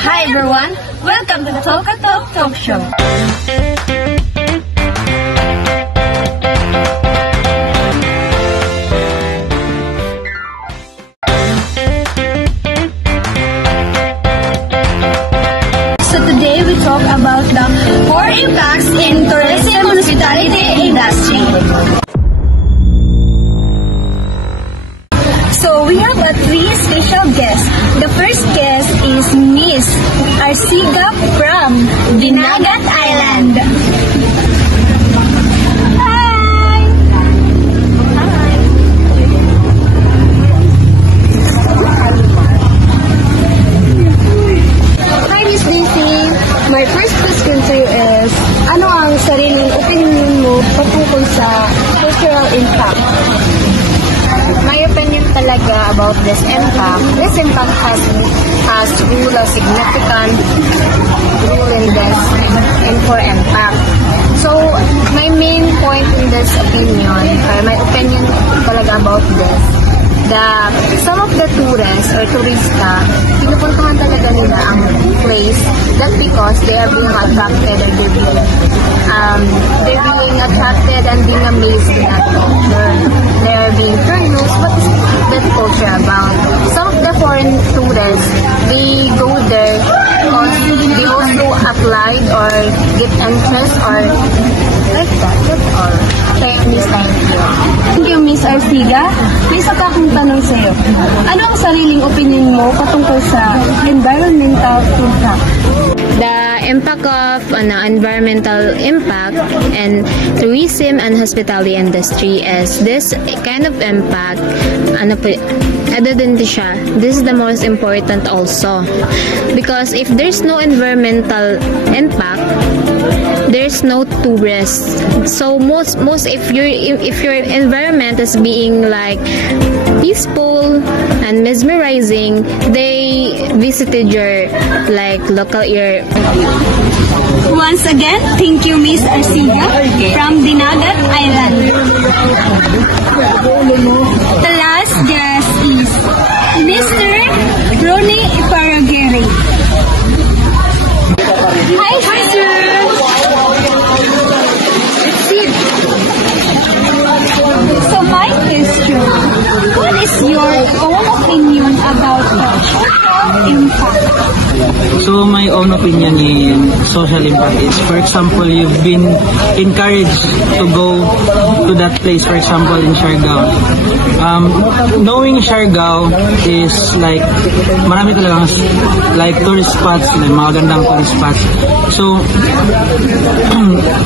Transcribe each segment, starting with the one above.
Hi everyone, welcome to the Toka Talk Show. So today we talk about the 4 impacts in tourism and hospitality industry. So we have 3 special guests. The first guest is Miss Arsiga from Dinagat Island. Hi! Hi, Miss Daisy. My first question to you is, ano ang sariling opinion mo patungkol sa cultural impact? My opinion talaga about this impact has really a significant role in this for impact. So, my main point in this opinion, or my opinion talaga about this, some of the tourists or turista, pinupuntahan talaga nila ang place that because they are being attracted or they're being attracted and being amazed to that culture. They are being curious, what is that culture about? Some of the foreign tourists, they go there because they also applied or get interest or like that. That's all. Okay, Miss, thank you. Thank you, Miss Arsiga. May isa pa akong tanong sa iyo. Ano ang sariling opinion mo patungkol sa environmental impact? The impact of environmental impact and tourism and hospitality industry is this kind of impact. Other than siya, this is the most important also, because if there's no environmental impact, there's no tourists. So most if your environment is being like peaceful and mesmerizing, they visited your local area. Once again, thank you, Miss Arsiga from Dinagat Island. The last guest is Mr. Ronnie Iparagere. Hi, sir. So my question, what is your own opinion about social impact? So my own opinion in social impact is, for example, you've been encouraged to go to that place, for example, in Siargao. Knowing Siargao is like, marami talagang like tourist spots, mga gandang tourist spots. So,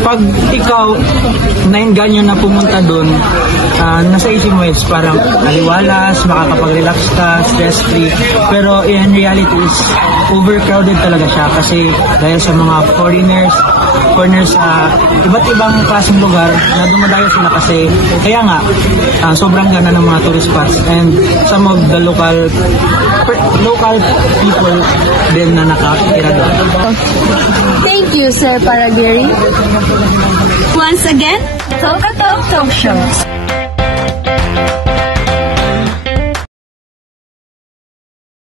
pag ikaw nainganyo na pumunta doon, nasa isip mo is parang aliwalas, makakapag-relax ka, stress-free. Pero in reality is overcrowded talaga siya kasi dahil sa mga foreigners sa iba't ibang klaseng lugar na dumadayo sila kasi kaya nga sobrang ganda ng mga tourist spots and some of the local people din na nakatira doon. Thank you, Sir Paragiri. Once again, Toka Talk Show.